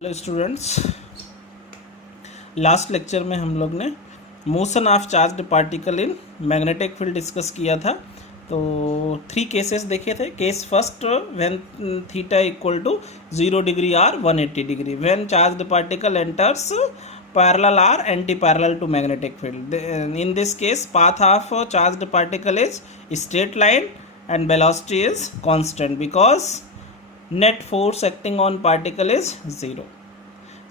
Hello students, last lecture में हम लोग ने motion of charged particle in magnetic field discuss किया था। तो 3 केसेस देखे थे। Case first, when theta equal to 0 degree or 180 degree, when charged particle enters parallel or anti parallel to magnetic field. In this case path of charged particle is straight line and velocity is constant because net force acting on particle is 0.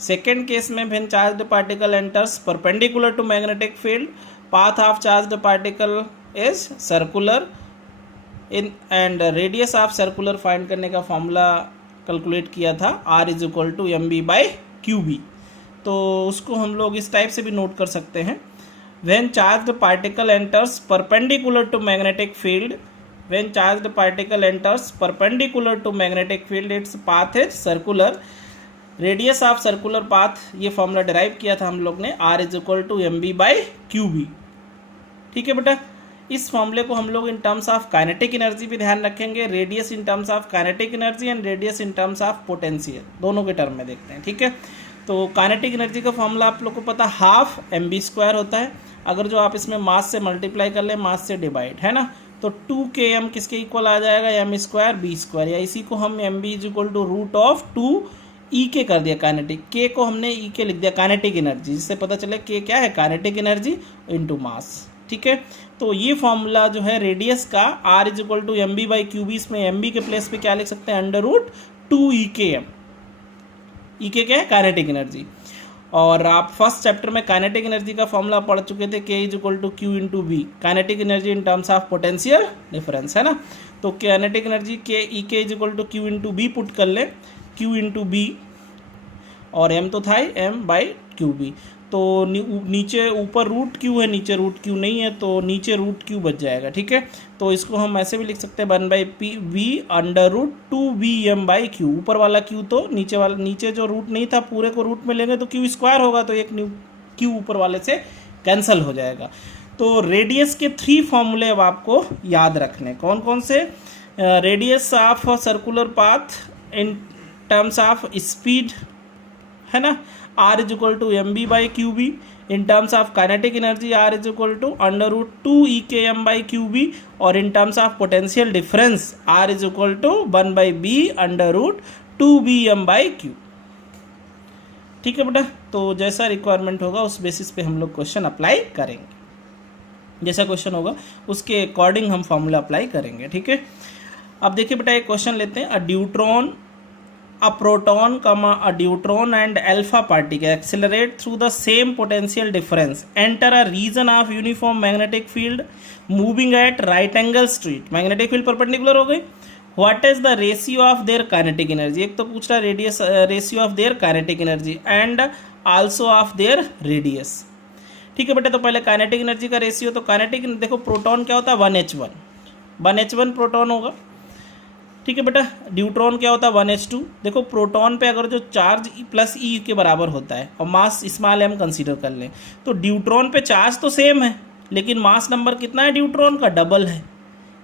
Second case में when charged particle enters perpendicular to magnetic field, path of charged particle is circular in and radius of circular find करने का formula calculate किया था r is equal to mb/qb। तो उसको हम लोग इस टाइप से भी नोट कर सकते हैं। when charged particle enters perpendicular to magnetic field, when charged particle enters perpendicular to magnetic field, its path is circular, radius of circular path, ये फॉर्मूला डिराइव किया था हम लोग ने, r is equal to mb/qb। ठीक है बेटा, इस फॉर्मूले को हम लोग इन टर्म्स ऑफ काइनेटिक एनर्जी भी ध्यान रखेंगे, radius in terms of kinetic energy and radius in terms of potential, दोनों के टर्म में देखते हैं। ठीक है, तो काइनेटिक एनर्जी का फॉर्मूला आप लोग को पता हाफ mv² होता है। अगर जो आप इसमें मास से मल्टीप्लाई कर ले, मास से डिवाइड, है ना, तो 2km किसके इक्वल आ जाएगा, m² b², या इसी को हम mb is equal to root of 2 कर दिया काइनेटिक, k को हमने लिख दिया काइनेटिक एनर्जी, जिससे पता चले k क्या है, काइनेटिक एनर्जी इनटू मास। ठीक है, तो ये फॉर्मूला जो है रेडियस का r is equal to mb/qb, इसमें mb के प्लेस पे क्या लिख सकते हैं, √2 EK क्या है, काइनेटिक एनर्जी। और आप फर्स्ट चैप्टर में काइनेटिक एनर्जी का फॉर्मूला पढ़ चुके थे, k is equal to q into V, kinetic energy in terms of potential difference, है ना। तो kinetic energy k EK is equal to q into V put कर ले, q इंटू बी, और m तो था ही m/qb। तो नीचे ऊपर √q है, नीचे √q नहीं है, तो नीचे √q बच जाएगा। ठीक है, तो इसको हम ऐसे भी लिख सकते हैं 1/v √2vm/q। ऊपर वाला q तो नीचे जो रूट नहीं था पूरे को रूट में लेंगे तो q² होगा, तो एक q ऊपर वाले से कैंसिल हो जाएगा। तो रेडियस के 3 फॉर्मूले अब आपको याद रखने, कौन कौन से, radius of circular path in terms of speed, है ना, r is equal to mb/qb, in terms of kinetic energy r is equal to √2 और in terms of potential difference r is equal to 1/b √2vm/q। ठीक है बेटा, तो जैसा requirement होगा उस बेसिस पे हम लोग क्वेश्चन अप्लाई करेंगे, जैसा क्वेश्चन होगा उसके अकॉर्डिंग हम फॉर्मूला अप्लाई करेंगे। ठीक है, अब देखिए बेटा एक क्वेश्चन लेते हैं। A proton, a deuteron and alpha particle accelerate through the same potential difference, enter a region of uniform magnetic field moving at right angle to it, magnetic field perpendicular हो गई। What is the ratio of their kinetic energy, एक तो पूछ रहा radius, ratio of their kinetic energy and also of their radius. ठीक है बेटा, तो पहले काइनेटिक एनर्जी का रेशियो, तो काइनेटिक देखो प्रोटॉन क्या होता है, 1h1 प्रोटॉन होगा। ठीक है बेटा, ड्यूट्रॉन क्या होता है, 1h2। देखो प्रोटॉन पे अगर जो चार्ज प्लस ई के बराबर होता है और मास स्मॉल m कंसीडर कर लें, तो ड्यूट्रॉन पे चार्ज तो सेम है लेकिन मास नंबर कितना है, ड्यूट्रॉन का डबल है,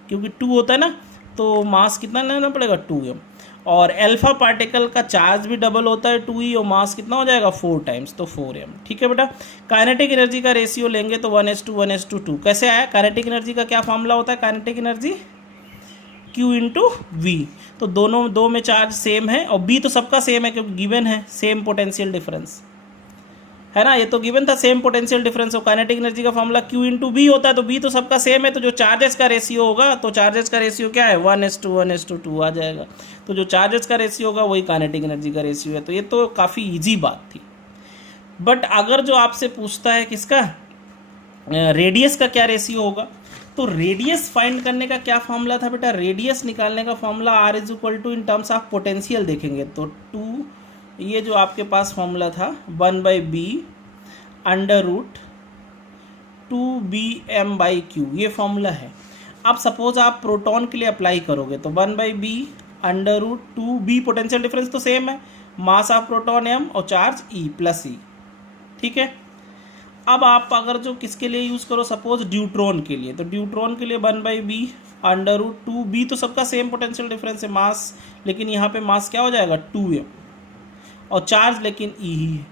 क्योंकि 2 होता है ना, तो मास कितना लेना पड़ेगा, 2m। और अल्फा पार्टिकल का चार्ज भी डबल होता है, 2e, और मास कितना हो जाएगा, 4 टाइम्स, तो 4m। ठीक है बेटा, काइनेटिक एनर्जी का रेशियो लेंगे तो 1h2 कैसे आया, काइनेटिक एनर्जी का क्या फॉर्मूला होता है, kinetic energy q into V. तो दोनों 2 में चार्ज सेम है और b तो सबका सेम है क्योंकि गिवन है सेम पोटेंशियल डिफरेंस, है ना, ये तो गिवन था सेम पोटेंशियल डिफरेंस। और काइनेटिक एनर्जी का फॉर्मूला q इंटू बी होता है, तो b तो सबका सेम है, तो जो चार्जेस का रेशियो होगा, तो चार्जेस का रेशियो क्या है, 1h2 आ जाएगा। तो जो चार्जेस का रेशियो होगा वही काइनेटिक एनर्जी का रेशियो है। तो ये तो काफ़ी ईजी बात थी। बट अगर जो आपसे पूछता है किसका, रेडियस का क्या रेशियो होगा, तो रेडियस फाइंड करने का क्या फॉर्मूला था बेटा, रेडियस निकालने का formula r is equal to in terms of potential देखेंगे तो 2, ये जो आपके पास फॉर्मूला था 1/b √2vm/q, ये फॉर्मूला है। अब सपोज आप प्रोटॉन के लिए अप्लाई करोगे तो 1/b √2b, पोटेंशियल डिफरेंस तो सेम है, मास ऑफ प्रोटॉन m और चार्ज e प्लस e। ठीक है, अब आप अगर जो किसके लिए यूज़ करो, सपोज ड्यूट्रॉन के लिए, तो ड्यूट्रॉन के लिए 1/b √2b, तो सबका सेम पोटेंशियल डिफरेंस है, मास, लेकिन यहाँ पे मास क्या हो जाएगा, 2m, और चार्ज लेकिन ई ही है।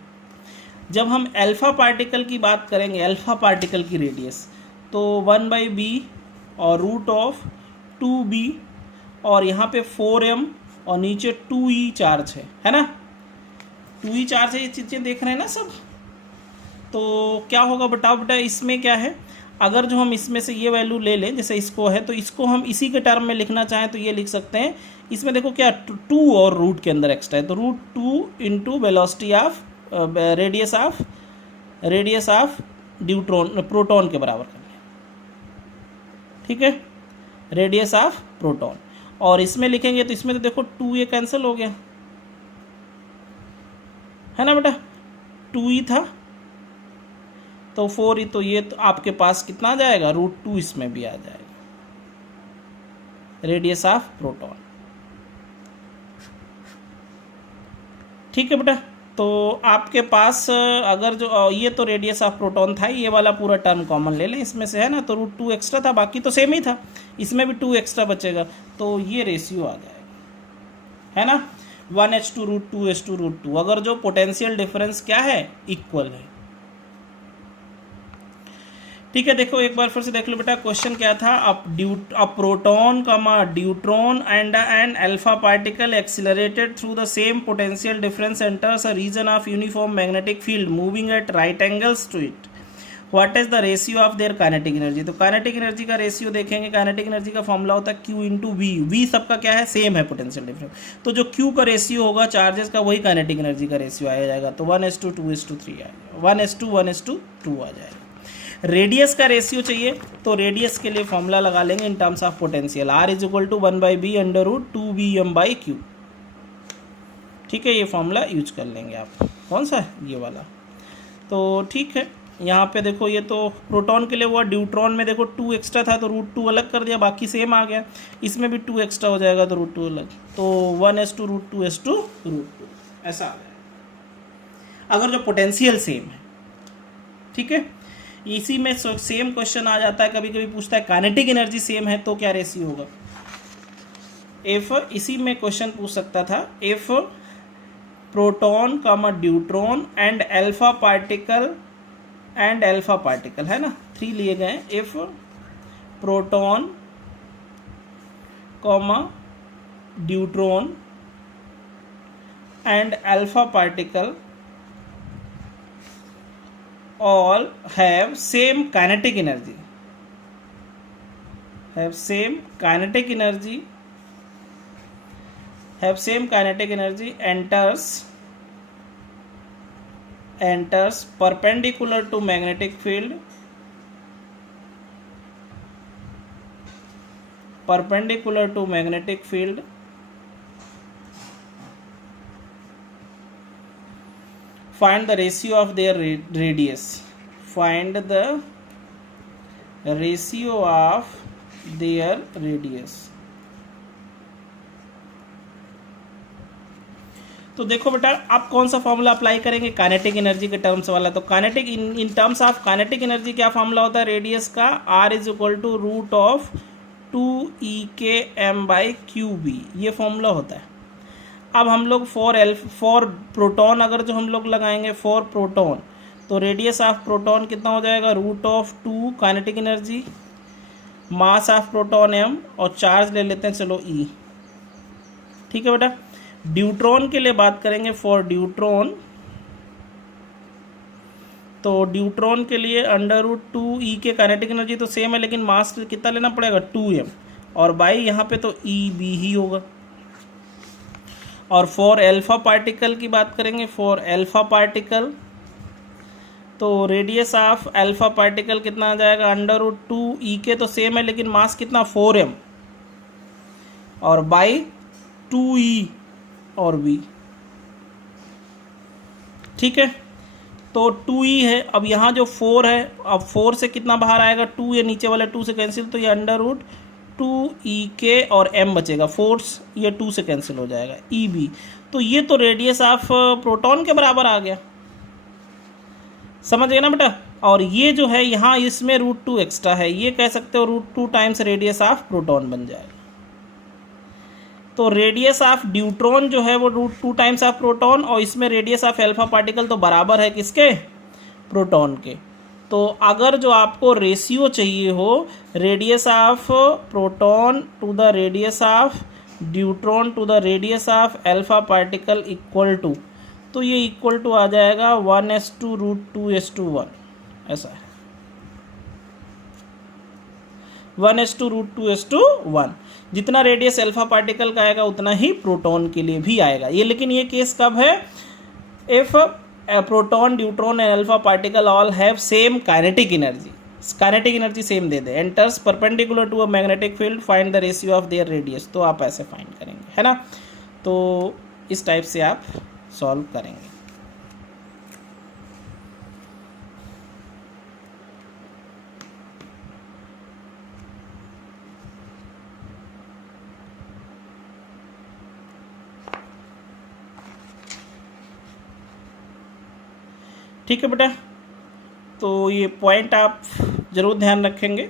जब हम अल्फा पार्टिकल की बात करेंगे, अल्फा पार्टिकल की रेडियस, तो 1/b और रूट ऑफ 2b और यहाँ पे 4m और नीचे 2e चार्ज है ना, 2e चार्ज है, ये चीज़ें देख रहे हैं ना सब। तो क्या होगा बताओ बेटा, इसमें क्या है, अगर जो हम इसमें से ये वैल्यू ले लें, जैसे इसको है, तो इसको हम इसी के टर्म में लिखना चाहें तो ये लिख सकते हैं। इसमें देखो क्या 2 और रूट के अंदर एक्स्ट्रा है, तो √2 into velocity of radius of proton के बराबर कर लें, ठीक है, रेडियस ऑफ प्रोटॉन। और इसमें लिखेंगे तो इसमें तो देखो 2 ये कैंसिल हो गया है ना बेटा, 2e था तो 4e, तो ये तो आपके पास कितना आ जाएगा, √2 इसमें भी आ जाएगा, रेडियस ऑफ प्रोटॉन। ठीक है बेटा, तो आपके पास अगर जो ये तो रेडियस ऑफ प्रोटॉन था, ये वाला पूरा टर्म कॉमन ले लें इसमें से, है ना, तो √2 एक्स्ट्रा था, बाकी तो सेम ही था, इसमें भी 2 एक्स्ट्रा बचेगा, तो ये रेशियो आ जाएगा, है ना, 1h2 √2h2 √2, अगर जो पोटेंशियल डिफरेंस क्या है, इक्वल है। ठीक है, देखो एक बार फिर से देख लो बेटा, क्वेश्चन क्या था, a proton deuteron and an alpha particle accelerated through the same potential difference enters a region of uniform magnetic field moving at right angles to it, what is the ratio of their kinetic energy. तो kinetic energy का ratio देखेंगे, kinetic energy का formula होता है Q into we, we सबका क्या है, same है पोटेंशियल डिफरेंस, तो जो Q का रेशियो होगा चार्जेस का, वही काइनेटिक एनर्जी का रेशियो आ जाएगा, तो 1:2 2:3 आएगा, 1:2 1:2 आ जाएगा। रेडियस का रेशियो चाहिए, तो रेडियस के लिए फॉर्मूला लगा लेंगे इन terms of potential, R = 1/b √2bm/q, ठीक है, ये फॉर्मूला यूज कर लेंगे आप, कौन सा है, ये वाला। तो ठीक है, यहाँ पे देखो ये तो प्रोटॉन के लिए हुआ, ड्यूट्रॉन में देखो 2 एक्स्ट्रा था तो √2 अलग कर दिया, बाकी सेम आ गया, इसमें भी 2 एक्स्ट्रा हो जाएगा तो √2 अलग, तो 1:2 √2 √2 ऐसा आ जाएगा, अगर जो पोटेंशियल सेम है। ठीक है, इसी में सेम क्वेश्चन आ जाता है, कभी कभी पूछता है काइनेटिक एनर्जी सेम है तो क्या रेशियो होगा, इफ, इसी में क्वेश्चन पूछ सकता था, if proton deuteron and alpha particle है ना, 3 लिए गए, if proton deuteron and alpha particle all have same kinetic energy, enters perpendicular to magnetic field, find the ratio of their radius, तो देखो बेटा, आप कौन सा फॉर्मूला अप्लाई करेंगे, काइनेटिक एनर्जी के टर्म्स वाला, तो kinetic in terms of kinetic energy क्या फॉर्मूला होता है, रेडियस का R = √2Ekm/qb, ये फॉर्मूला होता है। अब हम लोग फॉर प्रोटॉन अगर जो हम लोग लगाएंगे, फॉर प्रोटॉन, तो रेडियस ऑफ प्रोटॉन कितना हो जाएगा, √2 kinetic energy, mass of proton m, और चार्ज ले लेते हैं चलो E। ठीक है बेटा, ड्यूट्रॉन के लिए बात करेंगे, फॉर ड्यूट्रॉन, तो ड्यूट्रॉन के लिए √2E के काइनेटिक एनर्जी तो सेम है, लेकिन मास कितना लेना पड़ेगा, 2m, और बाई यहाँ पे तो EB ही होगा। और फॉर अल्फा पार्टिकल की बात करेंगे, फॉर अल्फा पार्टिकल, तो रेडियस ऑफ अल्फा पार्टिकल कितना आ जाएगा, √2E के तो सेम है, लेकिन मास कितना, 4m, और बाई 2E और V। ठीक है, तो 2E है, अब यहाँ जो 4 है, अब 4 से कितना बाहर आएगा, 2, ये नीचे वाला 2 से कैंसिल, तो ये √2EK और m बचेगा, 4 ये 2 से कैंसिल हो जाएगा, EB, तो ये तो रेडियस ऑफ प्रोटॉन के बराबर आ गया, समझ गए ना बेटा। और ये जो है यहाँ इसमें √2 एक्स्ट्रा है, ये कह सकते हो √2 टाइम्स रेडियस ऑफ प्रोटॉन बन जाएगा। तो रेडियस ऑफ ड्यूट्रॉन जो है वो √2 टाइम्स ऑफ प्रोटॉन, और इसमें रेडियस ऑफ अल्फा पार्टिकल तो बराबर है किसके, प्रोटॉन के। तो अगर जो आपको रेशियो चाहिए हो radius of proton to the radius of deuteron to the radius of alpha particle equal to, तो ये इक्वल टू आ जाएगा 1:√2:1, ऐसा है 1:√2:1। जितना रेडियस अल्फा पार्टिकल का आएगा उतना ही प्रोटॉन के लिए भी आएगा ये। लेकिन ये केस कब है, if proton deuteron and alpha particle all have same kinetic energy same दे दे, enters perpendicular to a magnetic field, find the ratio of their radius, तो आप ऐसे फाइंड करेंगे, है ना। तो इस टाइप से आप सॉल्व करेंगे। ठीक है बेटा, तो ये पॉइंट आप ज़रूर ध्यान रखेंगे।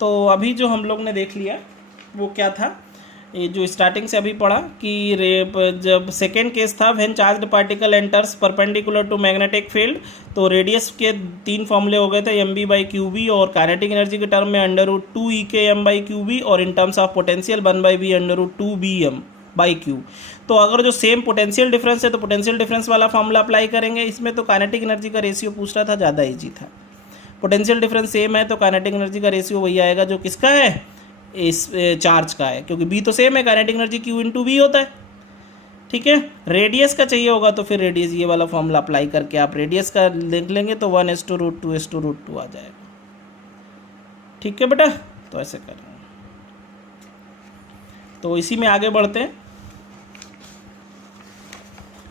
तो अभी जो हम लोग ने देख लिया वो क्या था, ये जो स्टार्टिंग से अभी पढ़ा कि जब सेकेंड केस था when charged particle enters perpendicular to magnetic field, तो रेडियस के 3 फॉर्मूले हो गए थे, mv/qb, और काइनेटिक एनर्जी के टर्म में √2 EkM/qb, और in terms of potential 1/v √2 Bm/q। तो अगर जो सेम पोटेंशियल डिफरेंस है तो पोटेंशियल डिफरेंस वाला फॉर्मूला अप्लाई करेंगे। इसमें तो काइनेटिक एनर्जी का रेशियो पूछ रहा था, ज़्यादा ईजी था। पोटेंशियल डिफरेंस सेम है तो काइनेटिक एनर्जी का रेशियो वही आएगा जो किसका है, इस चार्ज का है, क्योंकि बी तो सेम है, काइनेटिक एनर्जी Q/V होता है। ठीक है, रेडियस का चाहिए होगा तो फिर रेडियस ये वाला फॉर्मूला अप्लाई करके आप रेडियस का देख लेंगे तो 1:√2:√2 आ जाएगा। ठीक है बेटा, तो ऐसे करेंगे। तो इसी में आगे बढ़ते हैं,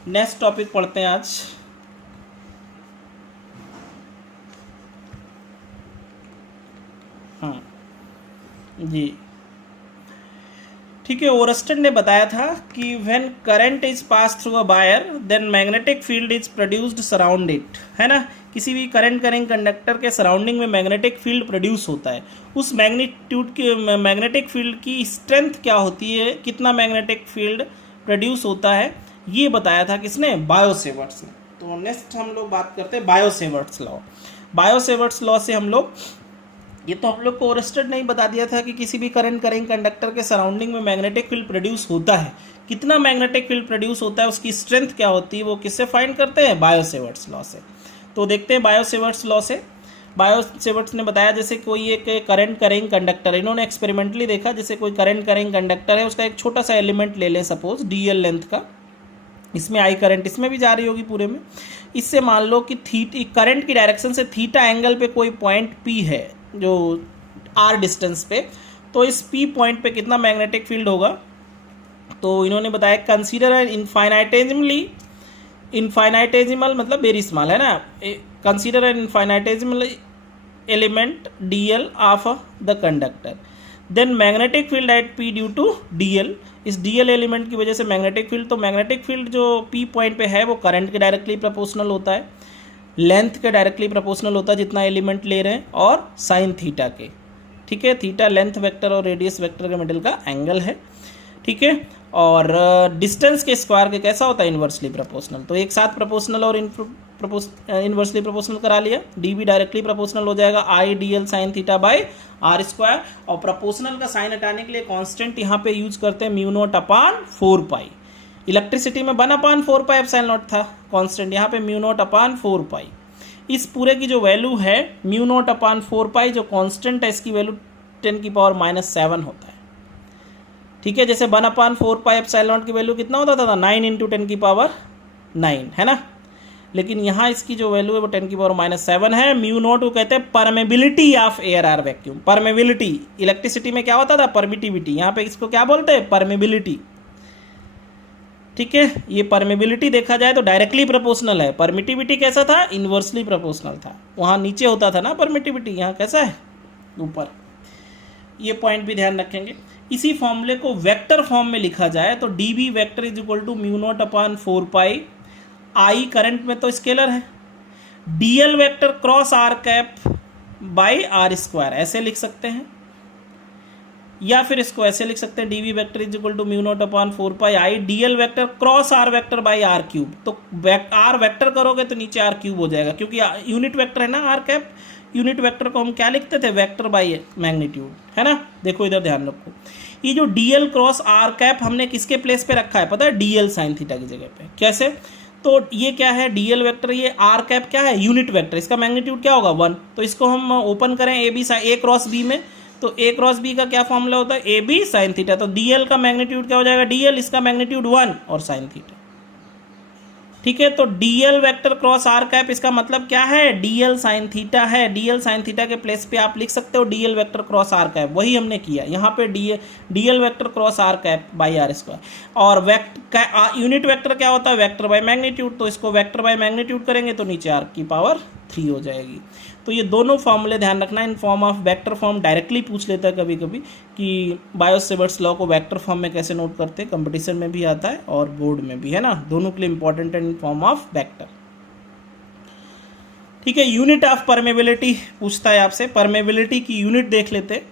नेक्स्ट टॉपिक पढ़ते हैं आज। हाँ जी, ठीक है। ओरस्टन ने बताया था कि when current is pass through a wire then magnetic field is produced surround it, है ना। किसी भी करंट करेंग कंडक्टर के सराउंडिंग में मैग्नेटिक फील्ड प्रोड्यूस होता है। उस मैग्नीट्यूड की मैग्नेटिक फील्ड की स्ट्रेंथ क्या होती है, कितना मैग्नेटिक फील्ड प्रोड्यूस होता है, ये बताया था किसने, बायो-सेवर्ट्स ने। तो नेक्स्ट हम लोग बात करते हैं बायो-सेवर्ट्स लॉ। बायो-सेवर्ट्स लॉ से हम लोग, ये तो हम लोग को ओरस्टेड ने ही बता दिया था कि किसी भी करंट करेंग कंडक्टर के सराउंडिंग में मैग्नेटिक फील्ड प्रोड्यूस होता है, कितना मैग्नेटिक फील्ड प्रोड्यूस होता है, उसकी स्ट्रेंथ क्या होती है, वो किससे फाइंड करते हैं, बायो-सेवर्ट्स लॉ से। तो देखते हैं बायो-सेवर्ट्स लॉ से। बायो-सेवर्ट्स ने बताया जैसे कोई एक करंट करेंग कंडक्टर, इन्होंने एक्सपेरिमेंटली देखा, जैसे कोई करंट करेंग कंडक्टर है, उसका एक छोटा सा एलिमेंट ले लें सपोज DL लेंथ का, इसमें आई करंट इसमें भी जा रही होगी पूरे में। इससे मान लो कि करंट की डायरेक्शन से थीटा एंगल पे कोई पॉइंट P है जो R डिस्टेंस पे, तो इस P पॉइंट पे कितना मैग्नेटिक फील्ड होगा। तो इन्होंने बताया कंसीडर एन इनफाइनाइटेजिमल मतलब वेरी स्मॉल, है ना, consider an infinitesimal element DL of the conductor, then magnetic field at P due to DL, इस DL एलिमेंट की वजह से मैग्नेटिक फील्ड, तो मैग्नेटिक फील्ड जो P पॉइंट पे है वो करंट के डायरेक्टली प्रोपोर्शनल होता है, लेंथ के डायरेक्टली प्रोपोर्शनल होता है जितना एलिमेंट ले रहे हैं, और साइन थीटा के। ठीक है, थीटा लेंथ वेक्टर और रेडियस वेक्टर के मिडिल का एंगल है। ठीक है, और डिस्टेंस के स्क्वायर के कैसा होता है, इन्वर्सली प्रोपोर्शनल। तो एक साथ प्रोपोर्शनल और इन्वर्सली प्रोपोर्शनल करा लिया, डी भी डायरेक्टली प्रोपोर्शनल हो जाएगा I/dl sign theta by r², और प्रोपोर्शनल का साइन हटाने के लिए कांस्टेंट यहाँ पे यूज करते हैं μ0/4π। इलेक्ट्रिसिटी में 1/4π एप्सिलॉन था कांस्टेंट, यहाँ पे μ0/4π। इस पूरे की जो वैल्यू है μ0/4π जो कांस्टेंट है, इसकी वैल्यू 10⁻⁷ होता है। ठीक है, जैसे 1/4π एप्सिलॉन की वैल्यू कितना होता था, 9 × 10⁹ है ना, लेकिन यहाँ इसकी जो वैल्यू है वो 10⁻⁷ है। μ0 को कहते हैं permeability of air or vacuum. Permeability electricity में क्या होता था, परमिटिविटी, यहाँ पे इसको क्या बोलते हैं, परमेबिलिटी। ठीक है, ये परमेबिलिटी देखा जाए तो डायरेक्टली प्रोपोर्शनल है, परमिटिविटी कैसा था, इन्वर्सली प्रोपोर्शनल था। वहाँ नीचे होता था ना परमिटिविटी, यहाँ कैसा है, ऊपर। ये पॉइंट भी ध्यान रखेंगे। इसी फॉर्मूले को वेक्टर फॉर्म में लिखा जाए तो dB vector is equal to μ0/4π, I current में तो स्केलर है, DL vector cross r cap by r², ऐसे लिख सकते हैं। या फिर इसको ऐसे लिख सकते हैं d V vector is equal to mu naught upon 4 pi I D l vector cross r vector by r cube. तो आर वैक्टर करोगे तो नीचे आर क्यूब हो जाएगा, क्योंकि यूनिट वैक्टर है ना आर कैप। यूनिट वेक्टर को हम क्या लिखते थे, वेक्टर बाई मैग्नीट्यूड, है ना। देखो इधर ध्यान रखो, ये जो डीएल क्रॉस आर कैप हमने किसके प्लेस पे रखा है पता है, डीएल साइन थीटा की जगह पे। कैसे, तो ये क्या है डीएल वेक्टर, ये आर कैप क्या है यूनिट वेक्टर, इसका मैग्नीट्यूड क्या होगा 1। तो इसको हम ओपन करें A B A cross B में, तो ए क्रॉस बी का क्या फॉर्मूला होता है, ए बी साइन थीटा। तो डीएल का मैग्नीट्यूड क्या हो जाएगा, डीएल इसका मैग्नीट्यूड 1 और साइन थीटा। ठीक है, तो DL vector cross are cap इसका मतलब क्या है, डीएल साइन थीटा है। डीएल साइन थीटा के प्लेस पे आप लिख सकते हो dl vector cross are cap, वही हमने किया यहाँ पे dl vector cross are cap by are square. और यूनिट वेक्टर क्या होता है, वेक्टर बाय मैग्नीट्यूड। तो इसको वेक्टर बाय मैग्नीट्यूड करेंगे तो नीचे आर की पावर 3 हो जाएगी। तो ये दोनों फॉर्मूले ध्यान रखना, in form of vector form directly पूछ लेता है कभी कभी कि बायो-सेवर्ट्स लॉ को वेक्टर फॉर्म में कैसे नोट करते हैं, कंपटीशन में भी आता है और बोर्ड में भी, है ना, दोनों के लिए इंपॉर्टेंट है इन फॉर्म ऑफ वेक्टर। ठीक है, यूनिट ऑफ परमेबिलिटी पूछता है आपसे, परमेबिलिटी की यूनिट देख लेते हैं।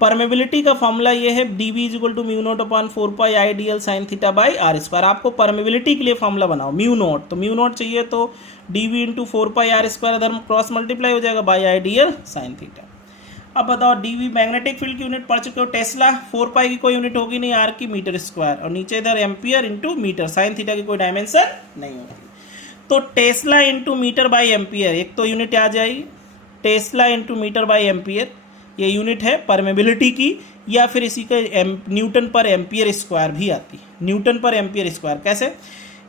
परमेबिलिटी का फॉर्मूला ये है d V is equal to mu naught upon 4 pi I D l sine theta by are square. आपको परमेबिलिटी के लिए फॉर्मूला बनाओ म्यू नोट, तो म्यू नोट चाहिए तो d V into 4 pi are square, other cross multiply हो जाएगा by I D l sine theta. अब बताओ डी वी मैग्नेटिक फील्ड की यूनिट पढ़ चुके हो, टेस्ला, 4 पाई की कोई यूनिट होगी नहीं, आर की मीटर स्क्वायर, और नीचे इधर ampere into meter, sine theta की कोई डायमेंशन नहीं होती। तो tesla into meter by ampere, एक तो यूनिट आ जाएगी, tesla into meter by ampere, ये यूनिट है परमेबिलिटी की, या फिर इसी का न्यूटन पर एम्पियर स्क्वायर भी आती है, न्यूटन पर एम्पियर स्क्वायर। कैसे,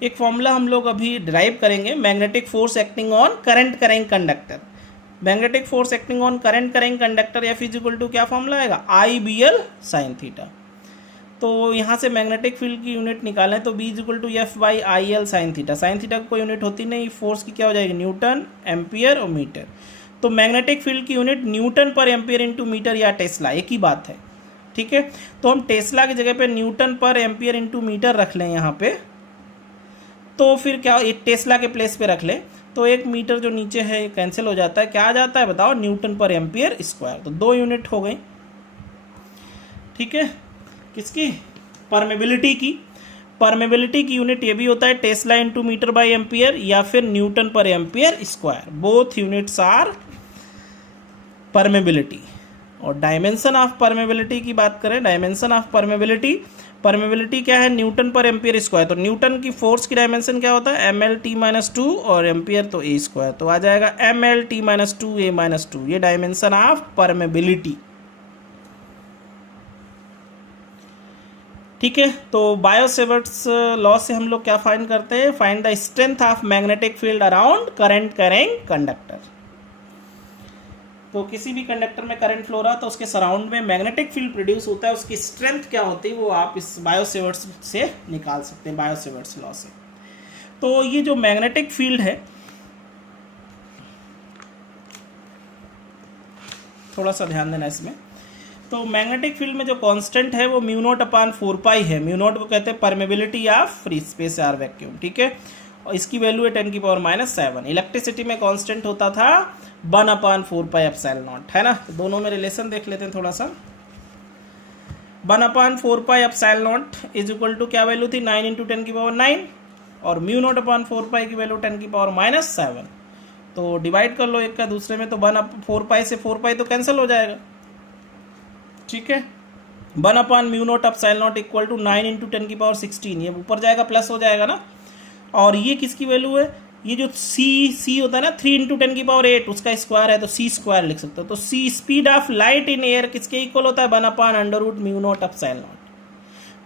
एक फॉर्मूला हम लोग अभी ड्राइव करेंगे, magnetic force acting on current carrying conductor, magnetic force acting on current carrying conductor, F is equal to क्या फॉर्मूला आएगा, I B L sine theta. तो यहाँ से मैग्नेटिक फील्ड की यूनिट निकालें तो B is equal to F by I L sine theta. Sine theta की कोई यूनिट होती नहीं, फोर्स की क्या हो जाएगी, न्यूटन, एम्पियर और मीटर। तो मैग्नेटिक फील्ड की यूनिट न्यूटन पर एम्पियर इंटू मीटर या टेस्ला, एक ही बात है। ठीक है, तो हम टेस्ला की जगह पे न्यूटन पर एम्पियर इंटू मीटर रख लें यहाँ पे, तो फिर क्या एक टेस्ला के प्लेस पे रख लें तो एक मीटर जो नीचे है कैंसिल हो जाता है, क्या आ जाता है बताओ, न्यूटन पर एम्पियर स्क्वायर। तो 2 यूनिट हो गई। ठीक है, किसकी, परमेबिलिटी की। परमेबिलिटी की यूनिट ये भी होता है tesla into meter by ampere या फिर न्यूटन पर ampere square, both units are permeability. और डायमेंशन ऑफ परमेबिलिटी की बात करें, डायमेंशन ऑफ परमेबिलिटी, परमेबिलिटी क्या है, न्यूटन पर एम्पियर स्क्वायर। तो न्यूटन की फोर्स की डायमेंशन क्या होता है, एम एल टी माइनस 2 और एम्पियर तो ए स्क्वायर, तो आ जाएगा एम एल टी माइनस 2 ए माइनस 2, ये डायमेंशन ऑफ परमेबिलिटी। ठीक है, तो बायो-सेवर्ट्स लॉ से हम लोग क्या फाइंड करते हैं, find the strength of magnetic field around current carrying conductor. तो किसी भी कंडक्टर में करंट फ्लो रहा तो उसके सराउंड में मैग्नेटिक फील्ड प्रोड्यूस होता है, उसकी स्ट्रेंथ क्या होती है वो आप इस बायो-सेवर्ट्स से निकाल सकते हैं, बायो-सेवर्ट्स लॉ से। तो ये जो मैग्नेटिक फील्ड है, थोड़ा सा ध्यान देना इसमें, तो मैग्नेटिक फील्ड में जो कांस्टेंट है वो म्यू नॉट अपॉन 4 पाई है। म्यू नॉट को कहते हैं permeability of free space or vacuum. ठीक है, और इसकी वैल्यू है 10 की पावर माइनस 7। इलेक्ट्रिसिटी में कांस्टेंट होता था 1 अपॉन 4 पाई एप्सिलॉन नॉट, है ना। तो दोनों में रिलेशन देख लेते हैं थोड़ा सा। 1 upon 4 pi epsilon naught is equal to क्या वैल्यू थी, 9 इंटू 10 की पावर 9, और म्यू नॉट अपॉन 4 पाई की वैल्यू 10 की पावर माइनस 7। तो डिवाइड कर लो एक का दूसरे में, तो 4 पाई से 4 पाई तो कैंसिल हो जाएगा। ठीक है, 1 upon mu naught epsilon naught equal to 9 into 10 की पावर 16, ये ऊपर जाएगा प्लस हो जाएगा ना। और ये किसकी वैल्यू है, ये जो सी होता है ना 3 इंटू 10 की पावर 8, उसका स्क्वायर है तो सी स्क्वायर लिख सकते हो। तो C speed of light in air किसके इक्वल होता है, 1 upon under root mu naught epsilon naught.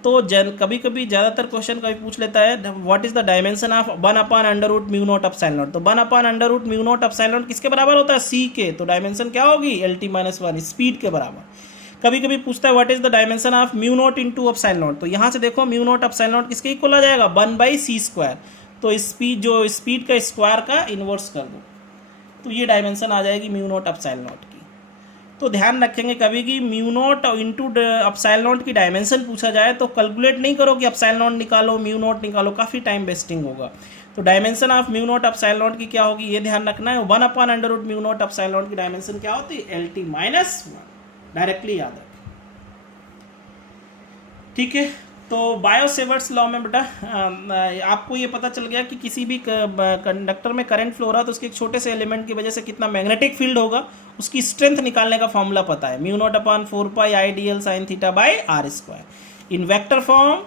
तो कभी कभी ज़्यादातर क्वेश्चन कभी पूछ लेता है what is the dimension of 1 upon under root mu naught epsilon naught. तो 1 upon under root mu naught epsilon naught किसके बराबर होता है, सी के। तो डायमेंशन क्या होगी, एल टी माइनस 1, स्पीड के बराबर। कभी कभी पूछता है what is the dimension of mu naught into epsilon naught. तो यहाँ से देखो म्यू नॉट एप्सिलॉन नॉट किसके इक्वल आ जाएगा, 1 बाई सी स्क्वायर। तो स्पीड जो स्पीड का स्क्वायर का इन्वर्स कर दो, तो ये डायमेंशन आ जाएगी म्यू नॉट एप्सिलॉन नॉट की। तो ध्यान रखेंगे कभी कि mu naught into epsilon naught की डायमेंशन पूछा जाए तो कैलकुलेट नहीं करो कि एप्सिलॉन नॉट निकालो म्यू नॉट निकालो, काफ़ी टाइम वेस्टिंग होगा। तो dimension of mu naught epsilon naught की क्या होगी ये ध्यान रखना है। 1 upon under root mu naught epsilon naught की डायमेंशन क्या होती है, एल टी माइनस 1, डायरेक्टली याद रखें। ठीक है, तो बायो सेवर्ट्स लॉ में बेटा आपको ये पता चल गया कि किसी भी कंडक्टर में करंट फ्लो हो रहा है तो उसके एक छोटे से एलिमेंट की वजह से कितना मैग्नेटिक फील्ड होगा, उसकी स्ट्रेंथ निकालने का फॉर्मूला पता है, mu naught upon 4 pi I D l sine theta by are square. In vector form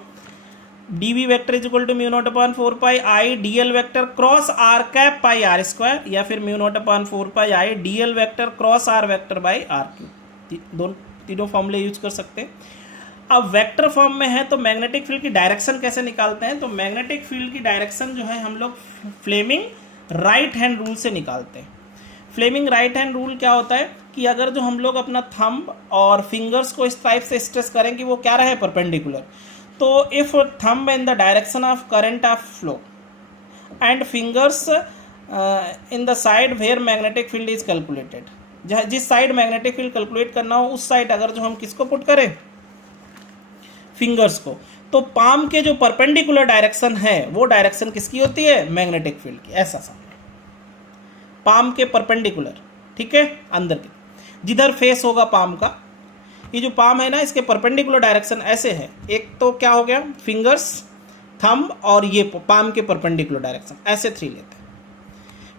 dv vector is equal to mu naught upon 4 pi I dl vector cross r cap pi r square, या फिर mu naught upon 4 pi I dl vector cross r vector by r cube. तीनों फॉर्मूले use कर सकते हैं। अब vector form में है तो मैग्नेटिक फील्ड की डायरेक्शन कैसे निकालते हैं, तो मैग्नेटिक फील्ड की डायरेक्शन जो है हम लोग फ्लेमिंग राइट हैंड रूल से निकालते हैं। फ्लेमिंग राइट हैंड रूल क्या होता है कि अगर जो हम लोग अपना थंब और फिंगर्स को इस टाइप से स्ट्रेस करें कि वो क्या रहे, परपेंडिकुलर, तो if thumb in the direction of current of flow and fingers in the side where magnetic field is calculated, जिस साइड मैग्नेटिक फील्ड कैलकुलेट करना हो उस साइड अगर जो हम किसको पुट करें, फिंगर्स को, तो पाम के जो परपेंडिकुलर डायरेक्शन है वो डायरेक्शन किसकी होती है, मैग्नेटिक फील्ड की। ऐसा समझो, पाम के परपेंडिकुलर, ठीक है, अंदर की जिधर फेस होगा पाम का, ये जो पाम है ना इसके परपेंडिकुलर डायरेक्शन ऐसे है, एक तो क्या हो गया फिंगर्स, थंब और ये पाम के परपेंडिकुलर डायरेक्शन, ऐसे 3 लेते हैं,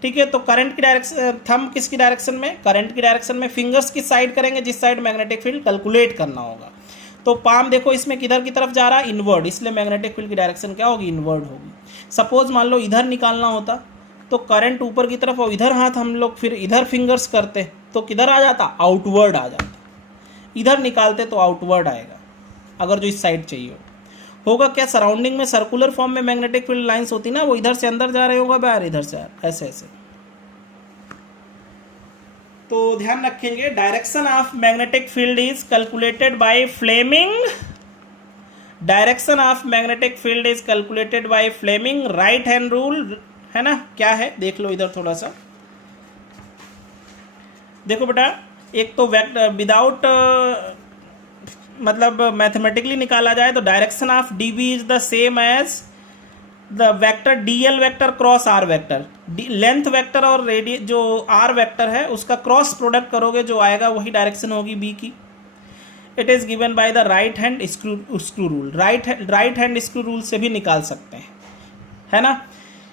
ठीक है। तो करंट की डायरेक्शन, थंब किसकी डायरेक्शन में, करंट की डायरेक्शन में, फिंगर्स की साइड करेंगे जिस साइड मैग्नेटिक फील्ड कैलकुलेट करना होगा। तो पाम देखो इसमें किधर की तरफ जा रहा है, इनवर्ड, इसलिए मैग्नेटिक फील्ड की डायरेक्शन क्या होगी, इनवर्ड होगी। सपोज मान लो इधर निकालना होता तो करंट ऊपर की तरफ और इधर हाथ हम लोग फिर इधर फिंगर्स करते तो किधर आ जाता, आउटवर्ड आ जाता, इधर निकालते तो आउटवर्ड आएगा अगर जो इस साइड चाहिए होगा क्या, सराउंडिंग में सर्कुलर फॉर्म में मैग्नेटिक फील्ड लाइंस होती ना, वो इधर से अंदर जा रहे होगा, बाहर इधर से ऐसे ऐसे। तो ध्यान रखेंगे, direction of magnetic field is calculated by Fleming, direction of magnetic field is calculated by Fleming right hand rule, है ना। क्या है देख लो इधर थोड़ा सा, देखो बेटा, एक तो वेक्टर विदाउट मतलब मैथमेटिकली निकाला जाए तो direction of dV is the same as the vector dl vector cross are vector, length vector और रेडियस जो आर वेक्टर है उसका क्रॉस प्रोडक्ट करोगे जो आएगा वही डायरेक्शन होगी बी की। It is given by the right hand screw rule, right hand screw rule से भी निकाल सकते हैं, है ना।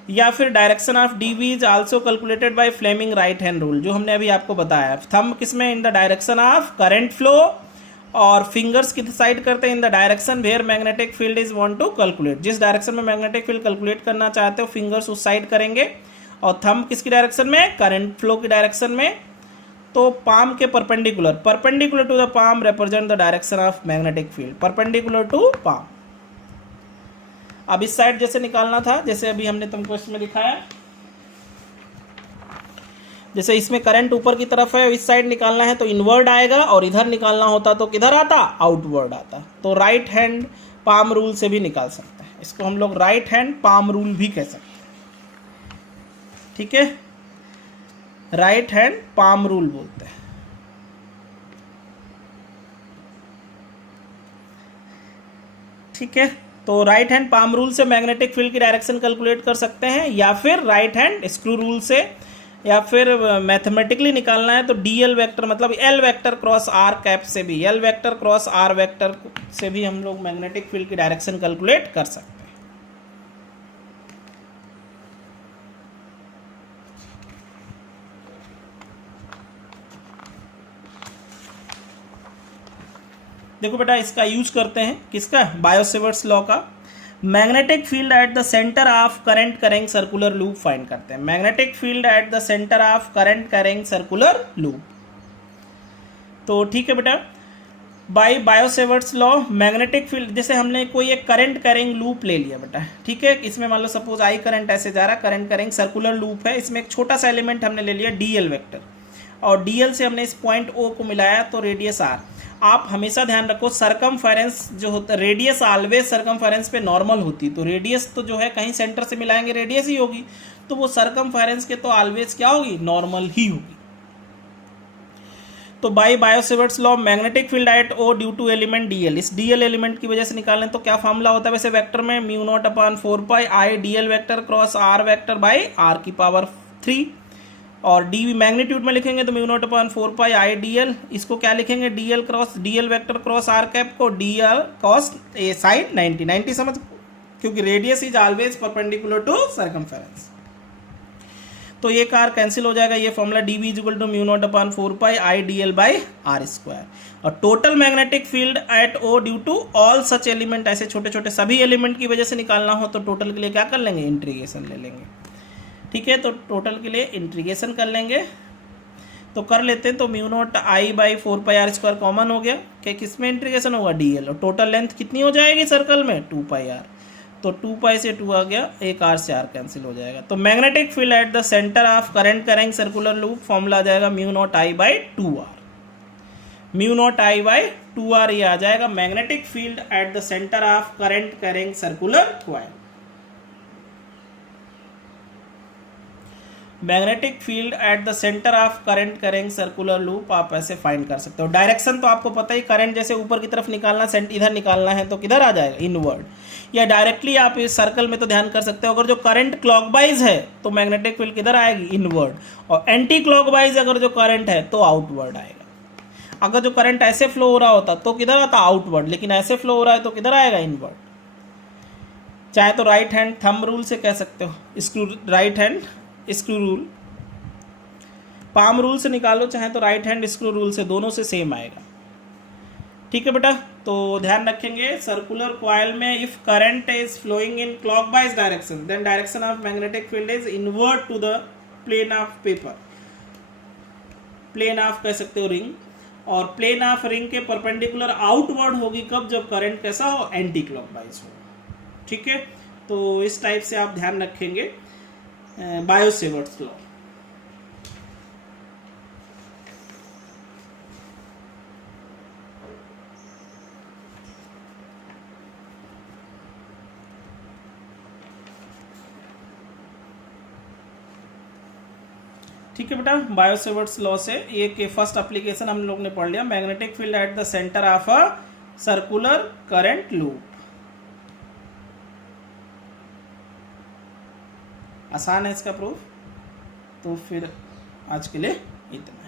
या फिर direction of dV is also calculated by Fleming right hand rule, जो हमने अभी आपको बताया। थंब किसमें, in the direction of current flow, और फिंगर्स किस साइड करते हैं, in the direction where magnetic field is want to calculate, जिस डायरेक्शन में मैग्नेटिक फील्ड कैलकुलेट करना चाहते हो फिंगर्स उस साइड करेंगे, और थंब किसकी डायरेक्शन में, करंट फ्लो की डायरेक्शन में। तो पाम के perpendicular to the palm represent the direction of magnetic field, perpendicular to palm. अब इस साइड जैसे निकालना था, जैसे अभी हमने तुमको इसमें दिखाया, जैसे इसमें करंट ऊपर की तरफ है, इस साइड निकालना है तो इनवर्ड आएगा, और इधर निकालना होता तो किधर आता, आउटवर्ड आता। तो राइट हैंड पाम रूल से भी निकाल सकते हैं, इसको हम लोग राइट हैंड पाम रूल भी कह सकते हैं, ठीक है, राइट हैंड पाम रूल बोलते हैं। ठीक है, तो राइट हैंड पाम रूल से मैग्नेटिक फील्ड की डायरेक्शन कैलकुलेट कर सकते हैं, या फिर राइट हैंड स्क्रू रूल से, या फिर मैथमेटिकली निकालना है तो डीएल वेक्टर मतलब L vector cross are cap से भी, L vector cross are vector से भी हम लोग मैग्नेटिक फील्ड की डायरेक्शन कैलकुलेट कर सकते हैं। देखो बेटा, इसका यूज करते हैं किसका, बायो-सेवर्ट्स लॉ का। Magnetic field at the centre of current carrying circular loop find करते हैं, magnetic field at the centre of current carrying circular loop. तो ठीक है बेटा, by Biot Savart's law magnetic field, जैसे हमने कोई एक करंट कैरिंग लूप ले लिया बेटा, ठीक है, इसमें मान लो सपोज आई करंट ऐसे जा रहा, करंट कैरिंग सर्कुलर लूप है, इसमें एक छोटा सा एलिमेंट हमने ले लिया डीएल वेक्टर, और डीएल से हमने इस पॉइंट ओ को मिलाया तो रेडियस आर। आप हमेशा ध्यान रखो, सरकमफेरेंस जो होता है, रेडियस ऑलवेज सरकमफेरेंस पे नॉर्मल होती, तो रेडियस तो जो है कहीं सेंटर से मिलाएंगे रेडियस ही होगी, तो वो सरकमफेरेंस के तो ऑलवेज क्या होगी, नॉर्मल ही होगी। तो by Biot Savart's law magnetic field at O due to element DL, इस डीएल एलिमेंट की वजह से निकालें तो क्या फॉर्मूला होता है वैसे वेक्टर में, mu naught upon 4 pi I DL vector cross are vector by R की पावर 3, और डी मैग्नीट्यूड में लिखेंगे तो mu naught upon 4 pi I D L, इसको क्या लिखेंगे D L cross D L vector cross are cap को D L cos A sine 90 समझ, क्योंकि radius is always perpendicular to circumference. तो ये कार कैंसिल हो जाएगा, ये formula D B equal to mu naught upon 4 pi I D L by are square. और total magnetic field at O due to all such element, ऐसे छोटे छोटे सभी एलिमेंट की वजह से निकालना हो तो टोटल के लिए क्या कर लेंगे, इंटीग्रेशन ले लेंगे। ठीक है, तो टोटल के लिए इंटीग्रेशन कर लेंगे, तो कर लेते हैं। तो mu naught I by 4 pi are square common हो गया, कि किस में इंटीग्रेशन होगा, डी एल, और टोटल लेंथ कितनी हो जाएगी सर्कल में, 2 पाई आर। तो 2 पाई से 2 आ गया, एक आर से आर कैंसिल हो जाएगा। तो magnetic field at the centre of current carrying circular loop formula आ जाएगा mu naught I by 2 R, mu naught I by 2 R ये आ जाएगा magnetic field at the centre of current carrying circular coil. Magnetic field at the centre of current carrying circular loop आप ऐसे find कर सकते हो। Direction तो आपको पता ही, करंट जैसे ऊपर की तरफ निकालना, इधर निकालना है तो किधर आ जाएगा, इनवर्ड, या डायरेक्टली आप इस सर्कल में तो ध्यान कर सकते हो। अगर जो करंट क्लॉकवाइज है तो मैग्नेटिक फील्ड किधर आएगी, इनवर्ड, और एंटी क्लॉकवाइज अगर जो करंट है तो आउटवर्ड आएगा। अगर जो करंट ऐसे फ्लो हो रहा होता तो किधर आता, आउटवर्ड, लेकिन ऐसे फ्लो हो रहा है तो किधर आएगा, इनवर्ड। चाहे तो राइट हैंड थंब रूल से कह सकते हो, screw right hand screw rule, palm rule से निकालो, चाहे तो राइट हैंड स्क्रू रूल से, दोनों से सेम आएगा। ठीक है बेटा, तो ध्यान रखेंगे सर्कुलर कॉइल में if current is flowing in clockwise direction then direction of magnetic field is inward to the plane of paper, plane of कह सकते हो रिंग, और प्लेन ऑफ रिंग के परपेंडिकुलर आउटवर्ड होगी कब, जब करंट कैसा हो, एंटी क्लॉकवाइज हो। ठीक है, तो इस टाइप से आप ध्यान रखेंगे बायो-सेवर्ट्स लॉ। ठीक है बेटा, बायो-सेवर्ट्स लॉ से ये के फर्स्ट एप्लीकेशन हम लोग ने पढ़ लिया, magnetic field at the centre of a circular current loop. आसान है इसका प्रूफ। तो फिर आज के लिए इतना।